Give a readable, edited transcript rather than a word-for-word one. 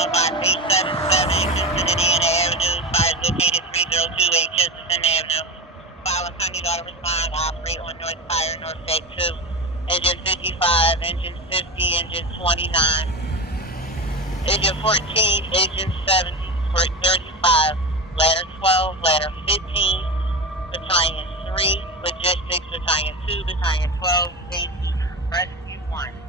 15877 Kensington And Avenue, fire located 3028 Kensington Avenue. File attorney daughter respond, operate on North Fire, North Bay 2. Engine 55, engine 50, engine 29, engine 14, engine 70, for 35, ladder 12, ladder 15, battalion 3, logistics, battalion 2, battalion 12, safety, rescue 1.